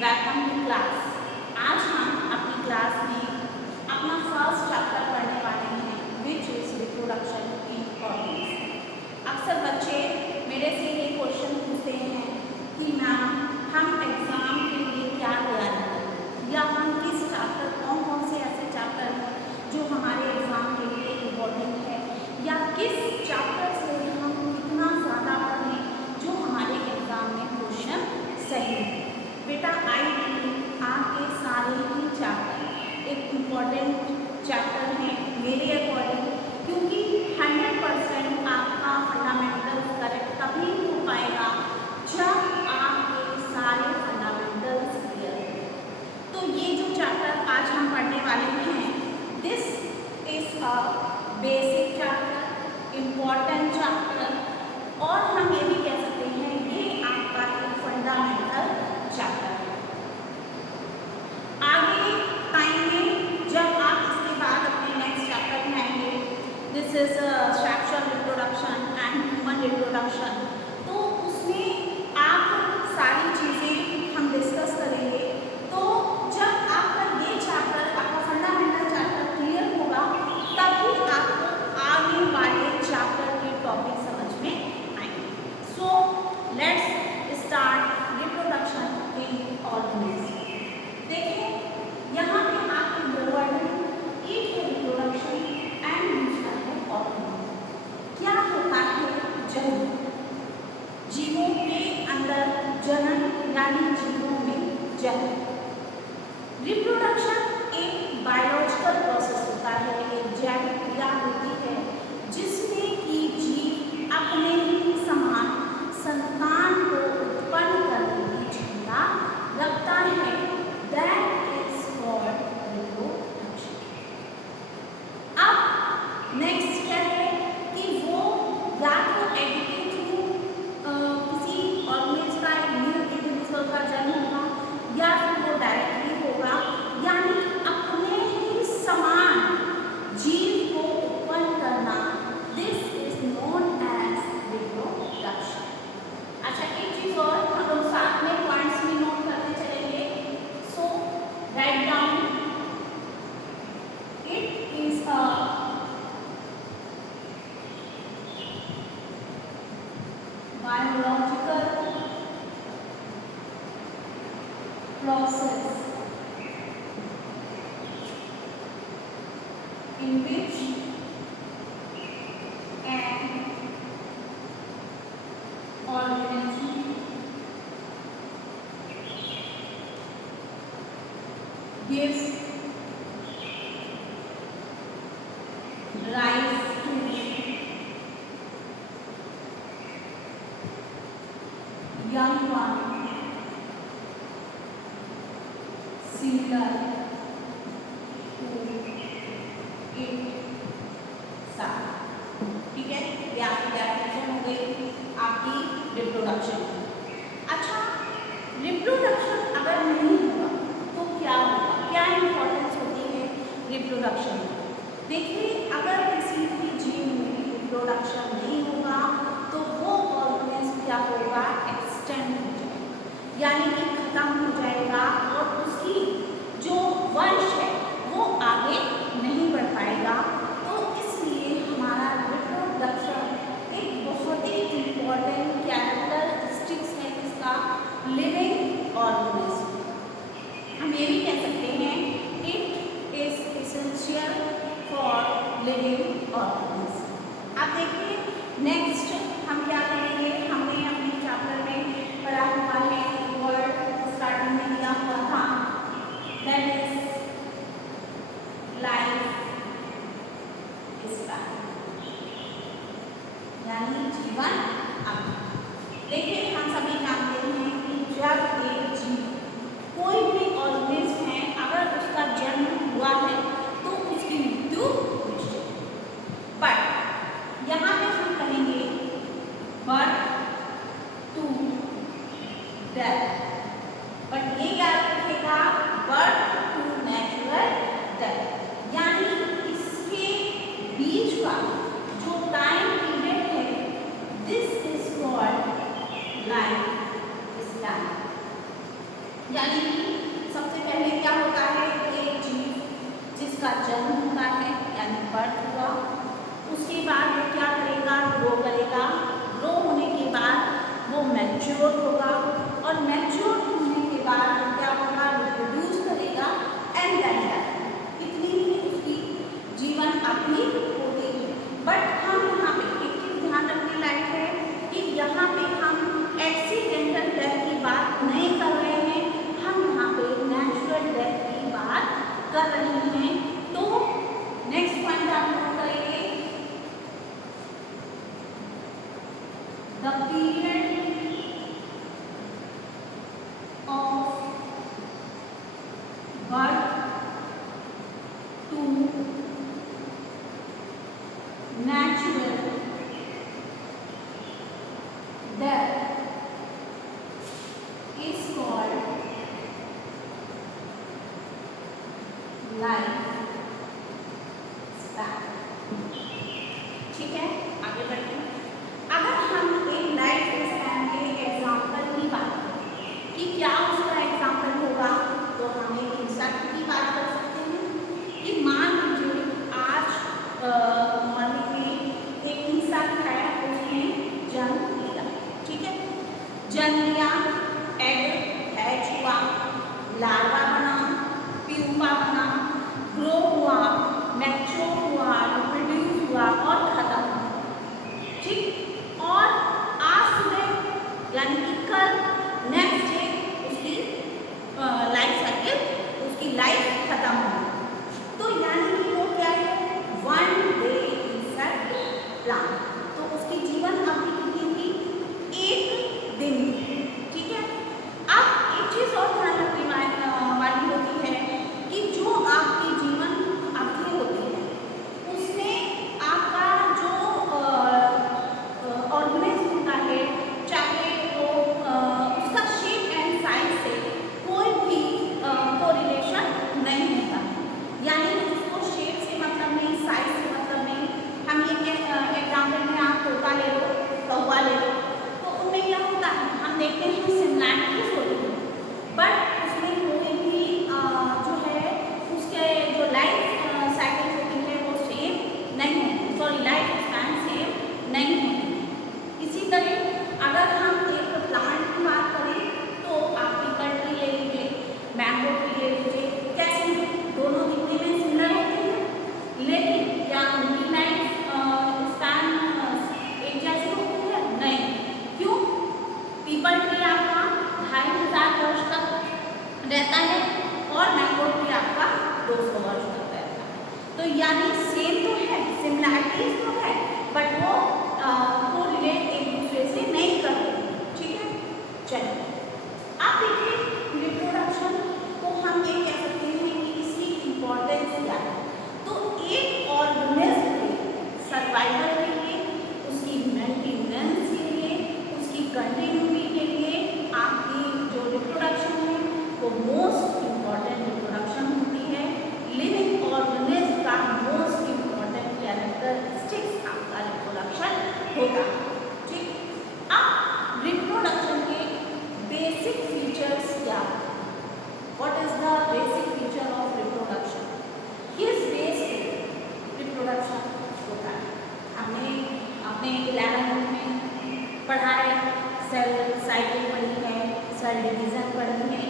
Welcome to class. आज हम अपनी क्लास में अपना फर्स्ट चैप्टर पढ़ने वाले हैं which is reproduction in organism. अक्सर बच्चे मेरे से ये क्वेश्चन पूछते हैं कि मैम हम एग्ज़ाम के लिए क्या तैयारी करें या हम किस चैप्टर कौन से ऐसे चैप्टर हैं जो हमारे एग्ज़ाम के लिए इम्पोर्टेंट है या किस चैप्टर से हम कितना ज़्यादा पढ़ें जो हमारे एग्ज़ाम में क्वेश्चन सही है। बेटा आई आपके सारे ही चैप्टर एक इम्पॉर्टेंट चैप्टर हैं मेरे अकॉर्डिंग, क्योंकि 100% आपका फंडामेंटल्स करेक्ट तभी हो पाएगा जब आपके सारे फंडामेंटल्स क्लियर हैं। तो ये जो चैप्टर आज हम पढ़ने वाले हैं, this is a basic chapter, important chapter, और हम ये भी कह सकते हैं ये आपका एक फंडामेंटल चैप्टर है। आगे टाइम में जब आप इसके बाद अपने नेक्स्ट चैप्टर में आएंगे, this is sexual reproduction and human reproduction, तो उसमें आप सारी चीज़ें हम डिस्कस करेंगे। तो जब आपका ये चैप्टर, आपका फंडामेंटल चैप्टर क्लियर होगा, तभी आपको आगे वाले चैप्टर के टॉपिक समझ में आएंगे। So let's start reproduction in organism. देखिए यहाँ पे आपके वर्ड एक है रिप्रोडक्शन एंड दूसरा है ऑर्गेनिज्म। क्या होता है जन्म? जीवों के अंदर जनन यानी जीवों में जन्म। रिप्रोडक्शन एक बायोलॉजिकल प्रोसेस होता है, एक जैविक क्रिया होती है जिसमें कि जीव अपने ही समान संतान को उत्पन्न करने की क्षमता रखता है। That is called reproduction. अब नेक्स्ट क्या है कि वो या तो एग के थ्रू किसी ऑर्गेनिज्म का एक न्यू इंडिविजुअल का जन्म होगा या फिर वो डायरेक्टली होगा, यानी अपने ही समान जीव को उत्पन्न करना, this is known as reproduction. अच्छा, एक चीज और हम लोग साथ में पॉइंट्स में नोट करते चलेंगे। So write down, it is a biological process in which an organism gives rise to young one similar ठीक है, ये आपकी डेफिनेशन हो गई आपकी रिप्रोडक्शन। अच्छा, रिप्रोडक्शन अगर नहीं होगा तो क्या होगा, क्या इम्पोर्टेंस होती है रिप्रोडक्शन की? देखिए, अगर किसी भी जीव में रिप्रोडक्शन नहीं होगा तो वो ऑर्गेनिज्म क्या होगा, एक्सटेंड हो जाएगा, यानी कि खत्म हो जाएगा और उसकी जो वंश है वो आगे नहीं बढ़ पाएगा। तो इसलिए हमारा रिप्रोडक्शन एक बहुत ही इम्पोर्टेंट कैरेक्टरिस्टिक्स है इसका, लिविंग ऑर्गेनिज्म। हम ये भी कह सकते हैं it is essential for living organism. अब देखिए नेक्स्ट हम क्या करेंगे, हमने अपने चैप्टर में पढ़ा हुआ है, वर्ड स्टार्टिंग में दिया हुआ था, दैट इज लाइफ यानी जीवन अवधि। देखिए, हम सभी जानते हैं कि जब एक जीव, कोई भी ऑर्गेनिज्म है, अगर उसका जन्म हुआ है तो उसकी मृत्यु निश्चित है। बट यहाँ पे हम कहेंगे बर्थ टू डेथ, बट ये याद रखिएगा बर्थ टू नेचुरल डेथ, यानी इसके बीच का जो टाइम पीरियड है, this is called life span. यानी कि सबसे पहले क्या होता है, एक जीव जिसका जन्म होता है यानी बर्थ हुआ, उसके बाद वो क्या करेगा, ग्रो करेगा, ग्रो होने के बाद वो मैच्योर होगा और मैच्योर होने के बाद वो क्या होगा, रिप्रोड्यूस करेगा एंड देन डेथ। इतनी ही उसकी जीवन अवधि होती है। बट हम यहाँ पे एक चीज ध्यान रखने लायक है कि यहाँ पे हम एक्सीडेंटल डेथ की बात नहीं कर रहे हैं, हम यहाँ पे नेचुरल डेथ की बात कर रहे हैं। तो नेक्स्ट पॉइंट आप नोट करेंगे, the period of birth to natural death is called life span। ठीक है, आगे बढ़ते हैं। अगर हम एक लाइफ स्पैन के एग्जाम्पल की बात करें कि क्या उसका एग्जाम्पल होगा, तो हम एक इंसेक्ट की बात कर सकते हैं कि मान लीजिए आज मॉर्निंग में एक इंसेक्ट है, उसने जन्म लिया। ठीक है, जन्म लिया, एग हैच हुआ, लार्वा बना, प्यूपा बना, ग्रो हुआ, मैच्योर हुआ, रिप्रोड्यूस हुआ और खत्म हुआ। ठीक, और आज सुबह यानी कि कल नेक्स्ट डे उसकी लाइफ साइकिल, उसकी लाइफ खत्म हुई। तो यानी कि वो क्या है, वन डे इंसेक्ट प्लांट, तो उसकी जीवन अवधि कितनी थी, एक दिन। ठीक है, अब एक चीज और ध्यान रखने वाली होती है कि जो आपकी जीवन अवधि होती है उसमें आपका जो ऑर्गेनिज्म होता है, चाहे वो उसका शेप एंड साइज से कोई भी कोरिलेशन नहीं होता। यानी उसको शेप से मतलब नहीं, साइज से मतलब नहीं। हम ये एग्जाम्पल में आप तोता ले लो, कौवा ले लो, तो उनमें क्या होता है, हम देखते हैं सिमिलैरिटीज होती है, बट उसमें कोई भी जो है उसके जो लाइफ साइकिल होती है वो सेम नहीं होती, सॉरी लाइफ स्पैन सेम नहीं होती। इसी तरह अगर हम एक प्लांट की बात करें तो आप पीपल ट्री ले लीजिए, मैंगो ट्री ले लीजिए, कैसे दोनों दिखने में सिमिलर होते हैं, लेकिन क्या उनकी लाइफ स्पैन एक जैसी होती है, नहीं। क्यों, पीपल ट्री आपका 2500 वर्ष तक रहता है और मैंगो ट्री आपका 200 वर्ष तक रहता है। तो यानी सेम तो है, सिमिलैरिटीज तो है, बट वो कोरिलेट एक दूसरे से नहीं करते। ठीक है, चलिए आप देखिए रिप्रोडक्शन को हम ये कह सकते हैं कि इसकी इम्पोर्टेंस क्या है। तो एक ऑर्गेनिज्म के सर्वाइवल के लिए, उसकी मेंटेनेंस के लिए, उसकी कंटिन्यूटी के लिए आपकी जो रिप्रोडक्शन है वो मोस्ट इम्पॉर्टेंट रिप्रोडक्शन होती है। लिविंग ऑर्गेनिज्म का मोस्ट इम्पॉर्टेंट कैरेक्टरिस्टिक्स आपका रिप्रोडक्शन होता है। ठीक, अब रिप्रोडक्शन के बेसिक फीचर्स क्या है, what is the basic feature of reproduction, किस बेस पे रिप्रोडक्शन होता है। हमने अपने 11th में पढ़ा है, सेल साइकिल पढ़ी है, सेल डिवीजन पढ़ी है,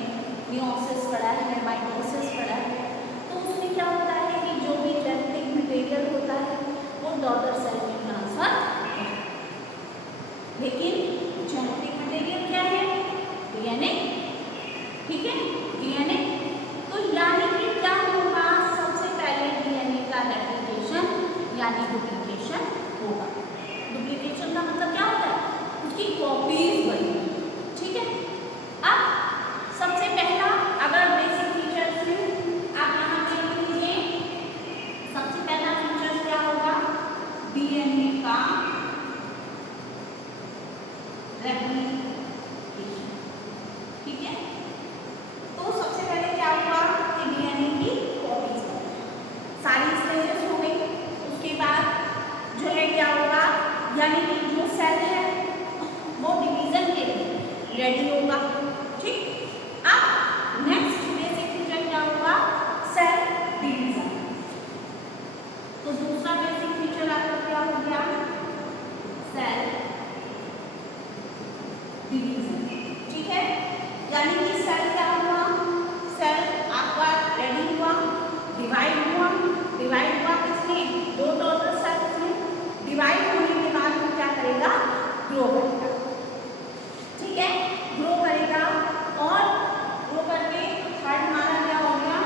मियोसिस पढ़ा है, माइटोसिस पढ़ा है। तो उसमें क्या होता है कि जो भी जेनेटिक मटेरियल होता है वो डॉटर सेल में ट्रांसफर होता है। लेकिन जेनेटिक मटेरियल क्या है, डीएनए। ठीक है, डीएनए। तो यानी कि क्या होगा, सबसे पहले डीएनए का रेप्लिकेशन यानी डुप्लीकेशन होगा। डुप्लीकेशन का मतलब क्या होता है, उसकी कॉपीज बनेगी। ठीक है, अब सबसे पहला अगर बेसिक फीचर्स में आप यहाँ देख लीजिए, सबसे पहला फीचर्स क्या होगा, डीएनए का रेप्लिकेशन। ठीक है, तो सबसे पहले क्या हुआ कि डीएनए की कॉपीज सारी स्टेजेस हो गई। उसके बाद जो है क्या होगा, यानी कि जो सेल है वो डिवीजन के लिए रेडी होगा। ठीक, अब डिवीजन। ठीक है, यानी कि सेल क्या हुआ, सेल आपका रेडी हुआ, डिवाइड हुआ, डिवाइड हुआ किसमें, दो टोटल सेल्स में, डिवाइड होने के बाद वो क्या करेगा, ग्रो करेगा। ठीक है, ग्रो करेगा और ग्रो करके थर्ड हमारा क्या हो गया,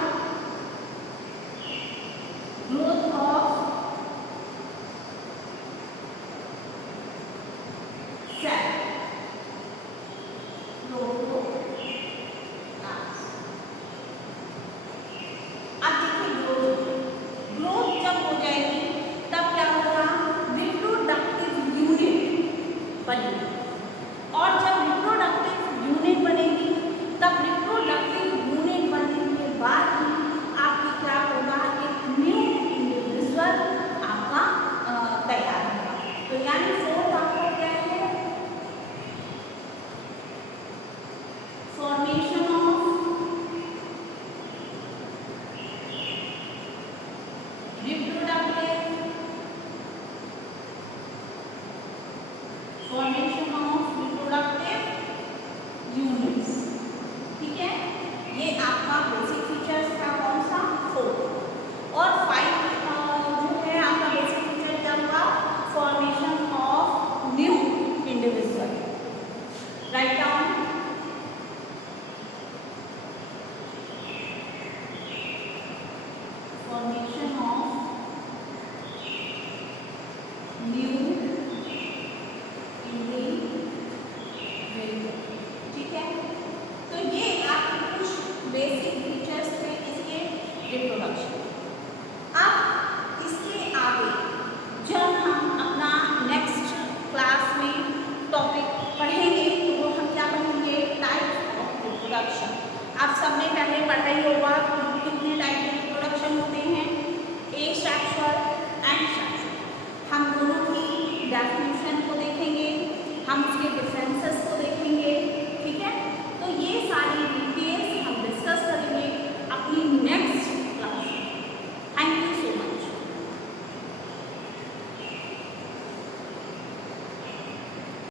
ग्रोथ ऑफ सेल। अब देखिए ग्रोथ जब हो जाएगी तब क्या होगा, रिप्रोडक्टिव यूनिट बनेगी, और जब रिप्रोडक्टिव यूनिट बनेगी तब रिप्रोडक्टिव यूनिट बनने के बाद ही आपकी क्या होगा, एक न्यू इंडिविजुअल आपका तैयार होगा। तो यानी फोर्थ आपका क्या है, formation of reproductive, formation of reproductive units। ठीक है, ये आपका बेसिक फीचर्स था कौन सा, 4। और 5 जो है आपका बेसिक फीचर क्या हुआ, formation of new individual. Write down, formation of new individual. ठीक है, तो ये आपके कुछ बेसिक फीचर्स थे इसके रिप्रोडक्शन। अब इसके आगे जब हम अपना नेक्स्ट क्लास में टॉपिक पढ़ेंगे तो वो हम क्या पढ़ेंगे, टाइप ऑफ रिप्रोडक्शन। आप सबने पहले पढ़ा ही होगा